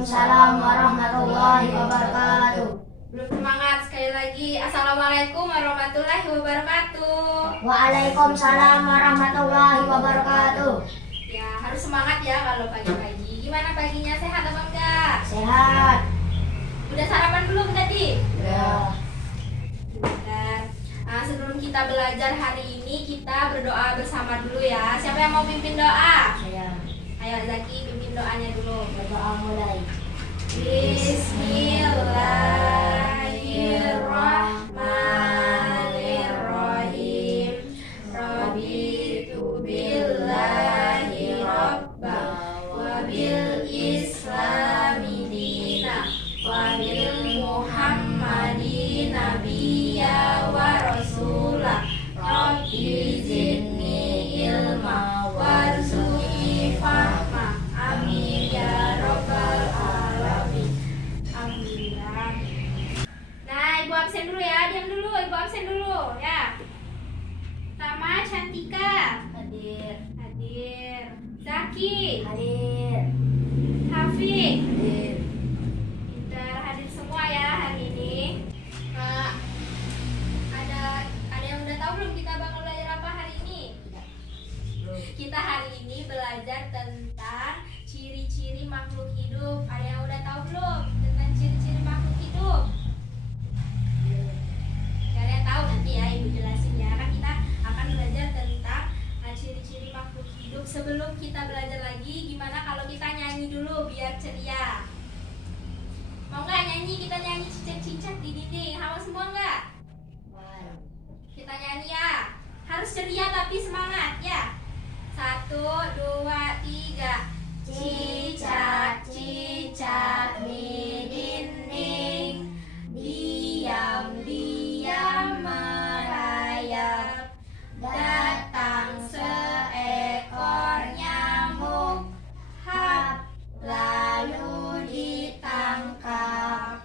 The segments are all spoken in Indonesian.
Waalaikumsalam warahmatullahi wabarakatuh. Belum semangat, sekali lagi. Assalamualaikum warahmatullahi wabarakatuh. Waalaikumsalam warahmatullahi wabarakatuh. Ya, harus semangat ya kalau pagi-pagi. Gimana paginya, sehat apa enggak? Sehat. Udah sarapan belum tadi? Ya. Bentar. Nah, sebelum kita belajar hari ini, kita berdoa bersama dulu ya. Siapa yang mau pimpin doa? Saya Ayo Zaki, pimpin doanya dulu. berdoa mulai. Bismillahirrahmanirrahim. Raditu billahi rabba wa bil islami dina wa bil muhammadin nabiyya wa rasula. Rabbi zidni ilma warzuqni fahma. Amin ya rabbal alamin. Alhamdulillah. Nah, ibu absen dulu ya, diam dulu, ibu absen dulu ya. Pertama, Cantika. Hadir. Hadir. Zaki. Hadir. Hafiq. Hadir. Pintar, hadir semua ya hari ini. Ada yang udah tahu belum kita bakal belajar apa hari ini? Kita hari ini belajar tentang ciri-ciri makhluk hidup. Ada yang udah tahu belum tentang ciri-ciri makhluk hidup? Gak ada yang tahu, nanti ya ibu jelasin ya. Kan kita akan belajar tentang ciri-ciri makhluk hidup. Sebelum kita belajar lagi, gimana kalau kita nyanyi dulu biar ceria? Mau nggak nyanyi? Kita nyanyi cicak-cicak di dinding. Hawa semua nggak? Kita nyanyi ya. Harus ceria tapi semangat ya. 1, 2, 3. Cicak, cicak di dinding, diam-diam merayap. Datang seekor nyamuk, hap, lalu ditangkap.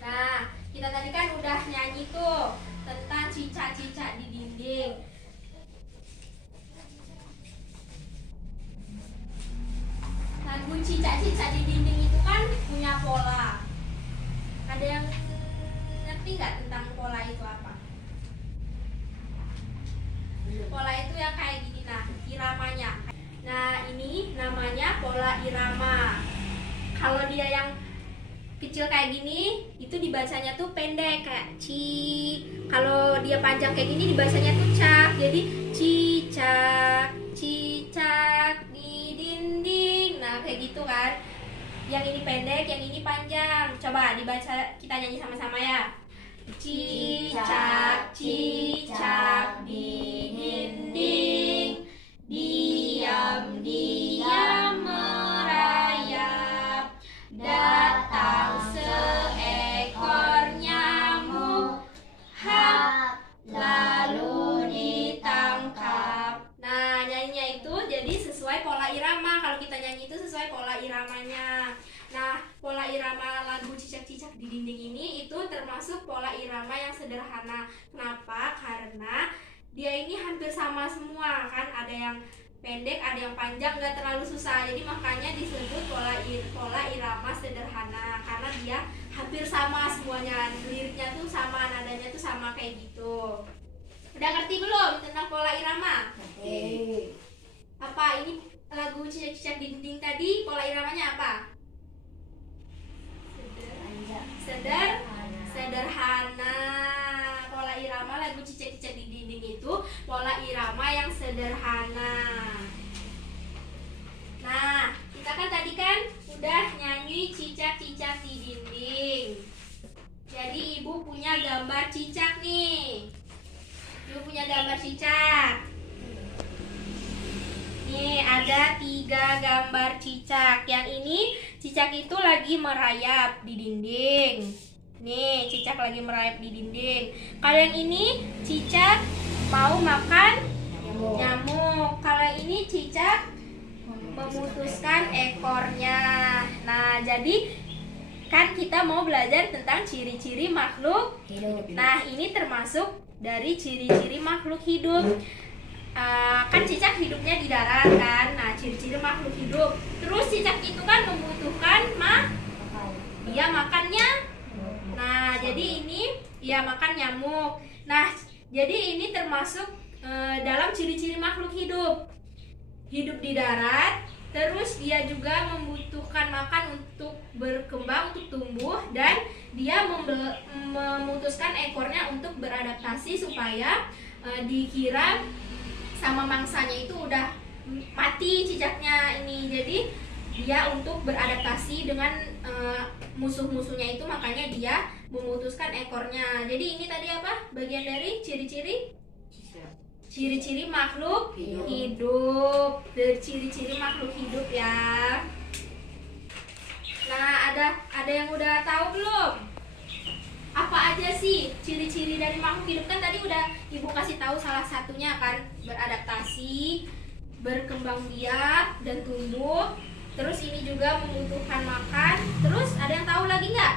Nah, kita tadi kan udah nyanyi tuh tentang cicak-cicak di dinding. Lagu cicak-cicak di dinding itu kan punya pola. Ada yang ngerti nggak tentang pola itu apa? Pola itu yang kayak gini, nah, iramanya. Nah, ini namanya pola irama. Kalau dia yang kecil kayak gini, itu dibacanya tuh pendek kayak ci. Kalau dia panjang kayak gini dibacanya tuh cak. Jadi cicak, cicak di dinding. Nah, kayak gitu kan. Yang ini pendek, yang ini panjang. Coba dibaca, kita nyanyi sama-sama ya. Cicak, cicak di dinding, diam-diam merayap. Datang seekor nyamuk, hap, lalu ditangkap. Nah, nyanyinya itu jadi sesuai pola irama. Kalau kita nyanyi itu sesuai pola iramanya. Nah, pola irama lagu cicak-cicak di dinding ini itu termasuk pola irama yang sederhana. Kenapa? Karena dia ini hampir sama semua kan. Ada yang pendek, ada yang panjang, nggak terlalu susah. Jadi makanya disebut pola irama sederhana, karena dia hampir sama semuanya. Liriknya tuh sama, nadanya tuh sama kayak gitu. Udah ngerti belum tentang pola irama? Oke. Apa ini lagu cicak-cicak di dinding tadi pola iramanya apa? Sederhana. Pola irama lagu cicak-cicak di dinding itu pola irama yang sederhana. Nah, kita kan tadi kan udah nyanyi cicak-cicak di dinding. Jadi ibu punya gambar cicak nih. Ibu punya gambar cicak. Nih ada 3 gambar cicak. Yang ini cicak itu lagi merayap di dinding. Nih cicak lagi merayap di dinding. Kalau yang ini cicak mau makan nyamuk. Kalau yang ini cicak memutuskan ekornya. Nah, jadi kan kita mau belajar tentang ciri-ciri makhluk Hidup. Nah, ini termasuk dari ciri-ciri makhluk hidup. Kan cicak hidupnya di darat kan. Nah, ciri-ciri makhluk hidup. Terus cicak itu kan membutuhkan Makan. dia makannya. Nah, jadi ini dia makan nyamuk. Nah, jadi ini termasuk dalam ciri-ciri makhluk hidup. Hidup di darat, terus dia juga membutuhkan makan untuk berkembang, untuk tumbuh, dan dia memutuskan ekornya untuk beradaptasi supaya dikira sama mangsanya itu udah mati cicaknya ini. Jadi dia untuk beradaptasi dengan musuh-musuhnya itu, makanya dia memutuskan ekornya. Jadi ini tadi apa? Bagian dari ciri-ciri makhluk hidup. Ciri-ciri makhluk hidup ya. Nah, ada yang udah tahu belum? Apa aja sih ciri-ciri dari makhluk hidup? Kan tadi udah Ibu kasih tahu salah satunya kan, beradaptasi, berkembang biak dan tumbuh. Terus ini juga membutuhkan makan. Terus ada yang tahu lagi nggak?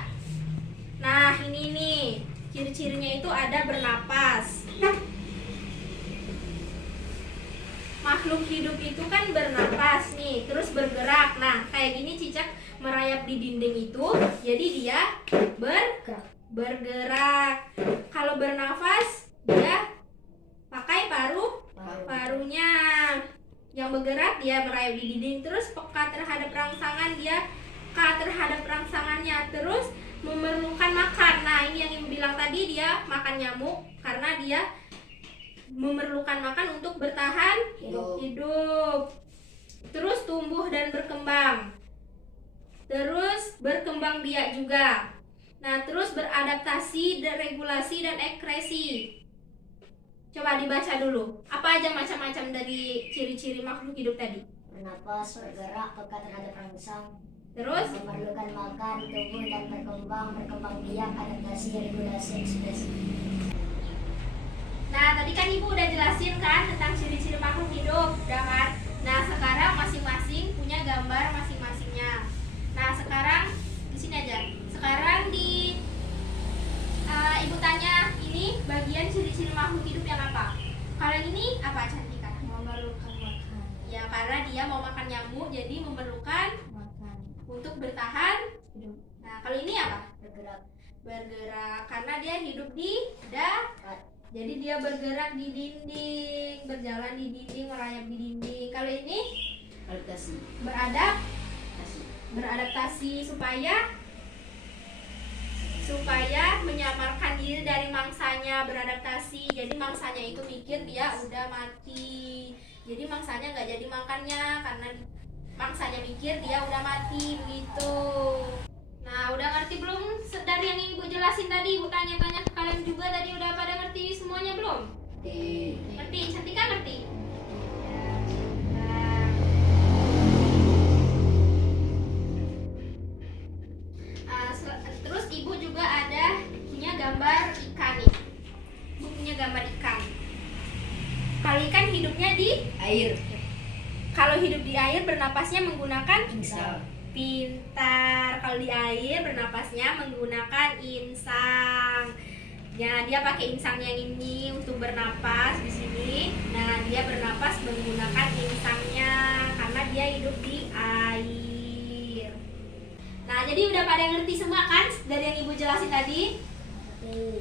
Nah, ini nih ciri-cirinya itu ada bernapas. Makhluk hidup itu kan bernapas nih, terus bergerak. Nah, kayak gini cicak merayap di dinding itu, jadi dia bergerak. Kalau bernafas, dia pakai parunya. Yang bergerak dia merayap di dinding, terus peka terhadap rangsangan, dia peka terhadap rangsangannya, terus memerlukan makan. Nah, ini yang Ibu bilang tadi, dia makan nyamuk karena dia memerlukan makan untuk bertahan hidup. Terus tumbuh dan berkembang. Terus berkembang biak juga. Nah, terus beradaptasi, regulasi dan ekskresi. Coba dibaca dulu. Apa aja macam-macam dari ciri-ciri makhluk hidup tadi? Bernapas, bergerak, peka terhadap rangsang. Terus Memerlukan makan, tumbuh dan berkembang biak, adaptasi, regulasi, ekspresi. Nah, tadi kan Ibu udah jelasin kan tentang ciri-ciri makhluk hidup, udah kan? Nah, sekarang masing-masing punya gambar masing-masingnya. Nah, sekarang di sini aja. Sekarang di Ibu tanya, ini bagian ciri-ciri makhluk hidup yang apa? Kalau ini apa, Cantika? Memerlukan makan. Ya, karena dia mau makan nyamuk, jadi memerlukan Makan. untuk bertahan Hidup. Nah, kalau ini apa? Bergerak. Karena dia hidup di darat. Jadi dia bergerak di dinding, berjalan di dinding, merayap di dinding. Kalau ini beradaptasi supaya menyamarkan diri dari mangsanya, beradaptasi. Jadi mangsanya itu mikir dia udah mati. Jadi mangsanya nggak jadi makannya karena mangsanya mikir dia udah mati begitu. Nah, udah ngerti belum dari yang Ibu jelasin tadi? Ibu tanya-tanya ke kalian juga tadi, udah pada ngerti semuanya belum? Ngerti? Cantika ngerti? Terus Ibu juga ada punya gambar ikan nih. Ibu punya gambar ikan. Kalau ikan hidupnya di air. Kalau hidup di air bernapasnya menggunakan Insang. Pintar. Kalau di air bernapasnya menggunakan insang. Ya, dia pakai insang yang ini untuk bernapas di sini. Nah, dia bernapas menggunakan insangnya karena dia hidup di air. Nah, jadi udah pada ngerti semua kan dari yang Ibu jelasin tadi?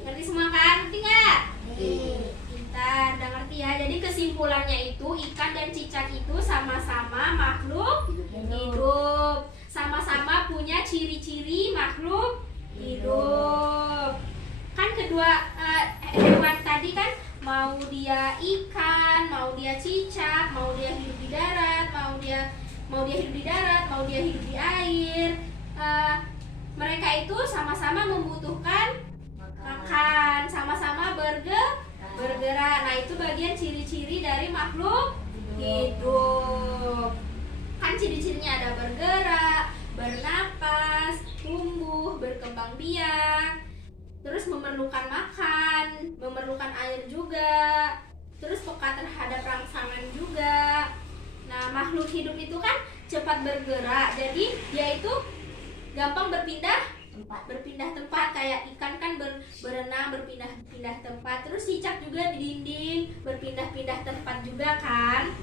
Ngerti semua kan? Ngerti nggak? Pintar, udah ngerti ya. Jadi kesimpulannya itu ikan dan cicak itu sama-sama makhluk hidup. Sama-sama punya ciri-ciri makhluk hidup. Kan kedua hewan tadi kan, mau dia ikan, mau dia cicak, mau dia hidup di darat, mau dia hidup di darat, mau dia hidup di air. Mereka itu sama-sama membutuhkan makan, sama-sama bergerak. Nah, itu bagian ciri-ciri dari makhluk hidup. Kan ciri-cirinya ada bergerak, bernapas, tumbuh, berkembang biak, terus memerlukan makan, memerlukan air juga, terus peka terhadap rangsangan juga. Nah, makhluk hidup itu kan cepat bergerak, jadi dia itu gampang berpindah tempat. Kayak ikan kan berenang berpindah-pindah tempat, terus cicak juga di dinding berpindah-pindah tempat juga kan.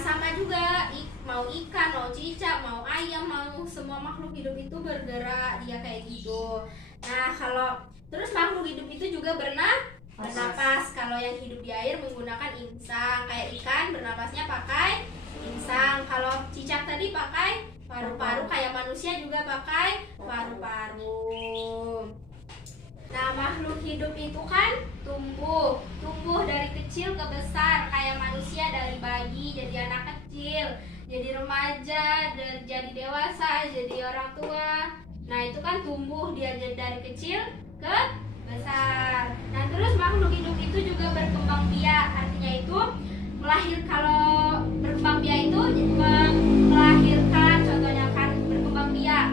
Sama juga mau ikan mau cicak, mau ayam, mau semua makhluk hidup itu bergerak, dia kayak gitu. Nah, kalau terus makhluk hidup itu juga bernapas. Kalau yang hidup di air menggunakan insang, kayak ikan bernapasnya pakai insang. Kalau cicak tadi pakai paru-paru, kayak manusia juga pakai paru-paru. Nah, makhluk hidup itu kan tumbuh dari kecil ke besar, kayak manusia dari bayi jadi anak kecil, jadi remaja, dan jadi dewasa, jadi orang tua. Nah, itu kan tumbuh dia dari kecil ke besar. Nah, terus makhluk hidup itu juga berkembang biak, artinya itu kalau berkembang biak itu melahirkan, contohnya kan berkembang biak,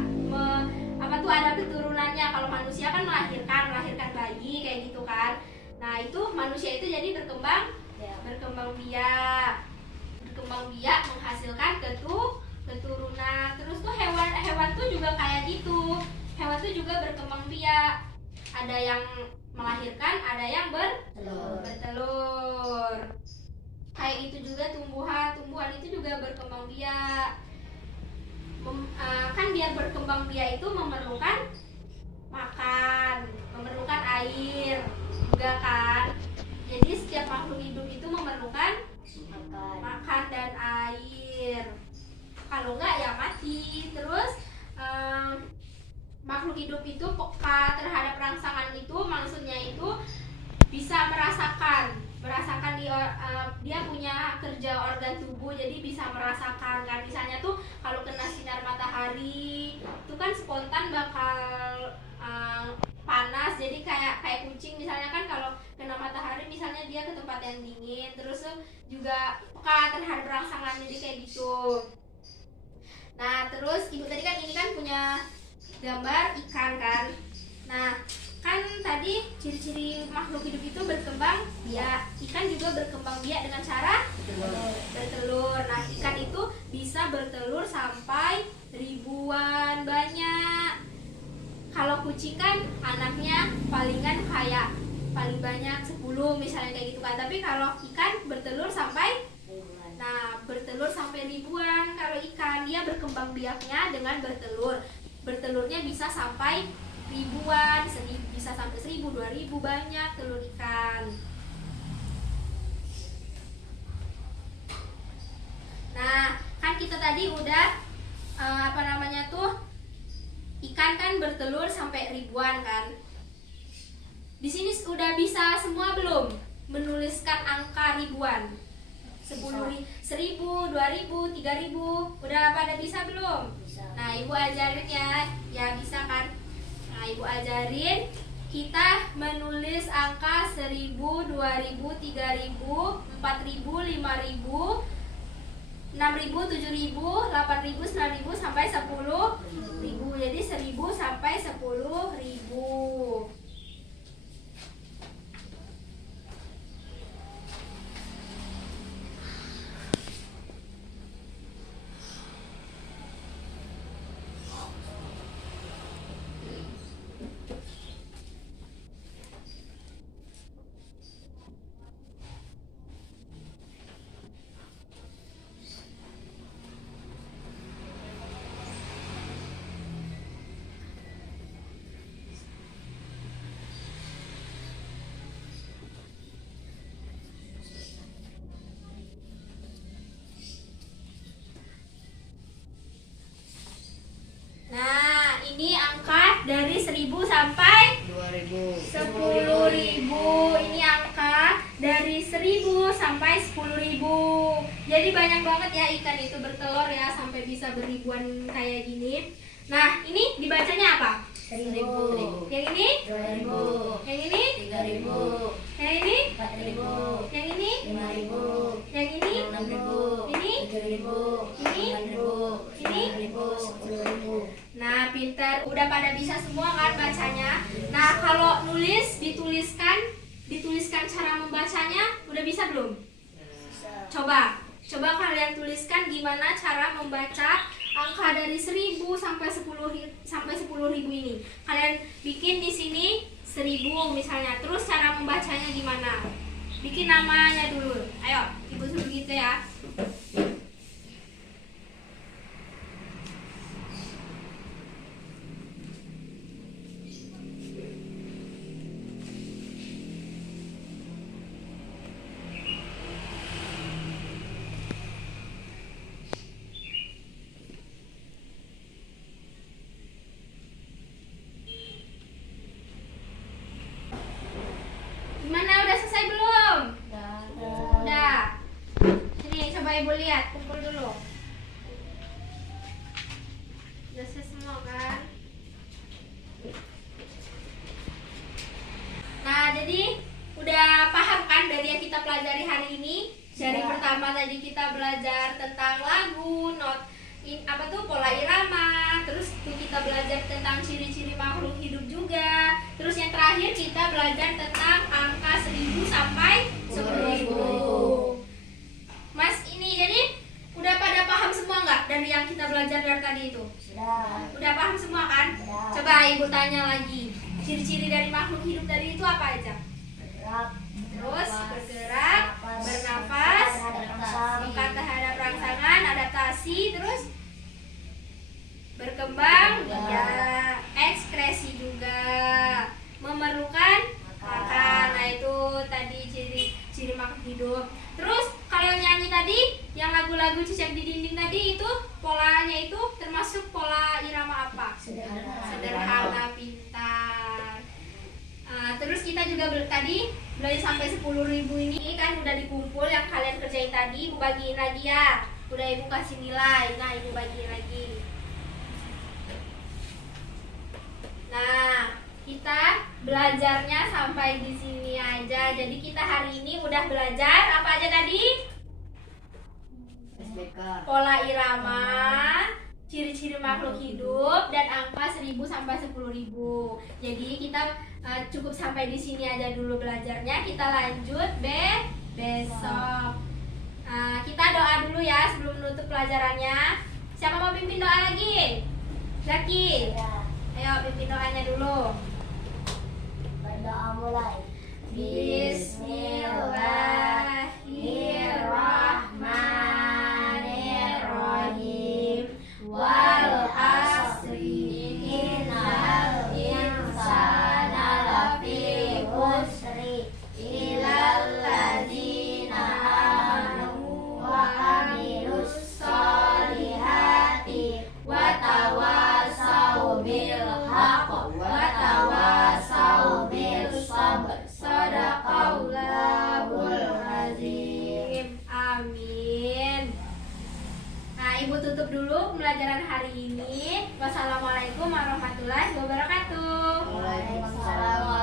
ada keturunannya. Kalau manusia kan melahirkan bayi kayak gitu kan. Nah, itu manusia itu jadi berkembang biak menghasilkan keturunan. Terus tuh hewan tuh juga kayak gitu. Hewan tuh juga berkembang biak. Ada yang melahirkan, ada yang bertelur. Kayak itu juga tumbuhan itu juga berkembang biak. Kan biar berkembang biak itu memerlukan makan, memerlukan air juga kan. Jadi setiap makhluk hidup itu memerlukan makan dan air. Kalau enggak ya mati. Terus makhluk hidup itu peka terhadap rangsangan itu, maksudnya itu bisa merasakan dia punya kerja organ tubuh, jadi bisa merasakan kan. Misalnya tuh kalau kena sinar matahari itu kan spontan bakal panas, jadi kayak kucing misalnya kan, kalau kena matahari misalnya dia ke tempat yang dingin. Terus juga peka terhadap rangsangan, jadi kayak gitu. Nah, terus ibu tadi kan ini kan punya gambar ikan kan. Nah, kan tadi ciri-ciri makhluk hidup itu berkembang biak. Ikan juga berkembang biak dengan cara bertelur. Nah, ikan itu bisa bertelur sampai ribuan banyak. Kalau kucing kan anaknya paling banyak 10 misalnya kayak gitu kan. Tapi kalau ikan bertelur sampai ribuan. Kalau ikan dia berkembang biaknya dengan bertelur. Bertelurnya bisa sampai ribuan, bisa sampai 1000, 2000 banyak telur ikan. Nah, kan kita tadi udah ikan kan bertelur sampai ribuan kan. Di sini udah bisa semua belum menuliskan angka ribuan? 10.000, 1000, 2000, 3000, udah pada bisa belum? Bisa. Nah, ibu ajarin ya bisa kan? Nah, ibu ajarin kita menulis angka 1000, 2000, 3000, 4000, 5000, 6000, 7000, 8000, 9000 sampai 10.000. Jadi 1000 sampai 10.000. Nah, ini angka dari 1000 sampai 2000. 10.000. Ini angka dari 1000 sampai 10.000. Jadi banyak banget ya ikan itu bertelur ya, sampai bisa beribuan kayak gini. Nah, ini dibacanya apa? 1000. Yang ini? 2000. Yang ini? 3000. Yang ini? 4000. Yang ini? 5000. Yang ini? 6000. Ini? 7000. Ini? 8000. Ini? 10.000. Nah, pinter. Udah pada bisa semua kan bacanya? Nah, kalau dituliskan cara membacanya, udah bisa belum? Coba kalian tuliskan gimana cara membaca angka dari 1000 sampai 10.000 ini. Kalian bikin di sini 1000 misalnya. Terus cara membacanya gimana? Bikin namanya dulu. Ayo, ibu suruh gitu ya. Ibu lihat, kumpul dulu. Udah selesai semua kan? Nah, jadi udah paham kan dari yang kita pelajari hari ini? Dari pertama tadi kita belajar tentang lagu, pola irama, terus kita belajar tentang ciri-ciri makhluk hidup juga. Terus yang terakhir kita belajar tentang angka 1000 sampai 10.000. Mas, ini jadi udah pada paham semua nggak dari yang kita belajar dari tadi itu? Sudah. Udah paham semua kan? Sudah. Coba Ibu tanya lagi. Ciri-ciri dari makhluk hidup tadi itu apa aja? Bergerak. Terus bergerak, bernafas, mengangkat terhadap rangsangan, adaptasi, terus berkembang, ya, ekskresi juga, memerlukan makan. Nah, itu tadi ciri makhluk hidup. Terus kalau nyanyi tadi, yang lagu-lagu cicak di dinding tadi itu polanya itu termasuk pola irama apa? Sederhana, pintar. Terus kita juga tadi belajar sampai 10.000 ini kan udah dikumpul yang kalian kerjain tadi. Ibu bagiin lagi ya. Udah Ibu kasih nilai. Nah, Ibu bagiin lagi. Nah, kita belajarnya sampai di sini aja. Jadi kita hari ini udah belajar apa aja tadi? Pola irama, ciri-ciri makhluk hidup, dan angka 1000 sampai 10.000. Jadi kita cukup sampai di sini aja dulu belajarnya. Kita lanjut besok. Kita doa dulu ya sebelum menutup pelajarannya. Siapa mau pimpin doa lagi? Zaki. Ayo pimpin doanya dulu. Berdoa mulai. Bismillahirrahmanirrahim. Wal asri innal insana lafi khusri illal ladzina amanu wa amilus solihati wa tawasau bil haqq wa tawasau bil sabr. Sadaqallahul azim. Amin. Nah, Ibu tutup dulu pembelajaran hari ini. Wassalamualaikum warahmatullahi wabarakatuh. Waalaikumsalam.